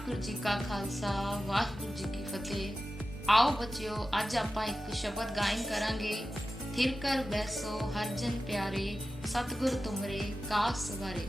ਵਾਹਿਗੁਰੂ ਜੀ ਕਾ ਖਾਲਸਾ, ਵਾਹਿਗੁਰੂ ਜੀ ਕੀ ਫਤਿਹ। ਆਓ ਬੱਚਿਓ, ਅੱਜ ਆਪਾਂ ਇੱਕ ਸ਼ਬਦ ਗਾਇਨ ਕਰਾਂਗੇ। ਥਿਰ ਕਰ ਬੈਸੋ ਹਰਜਨ ਪਿਆਰੇ, ਸਤਿਗੁਰ ਤੁਮਰੇ, ਕਾਸ ਸਵਾਰੇ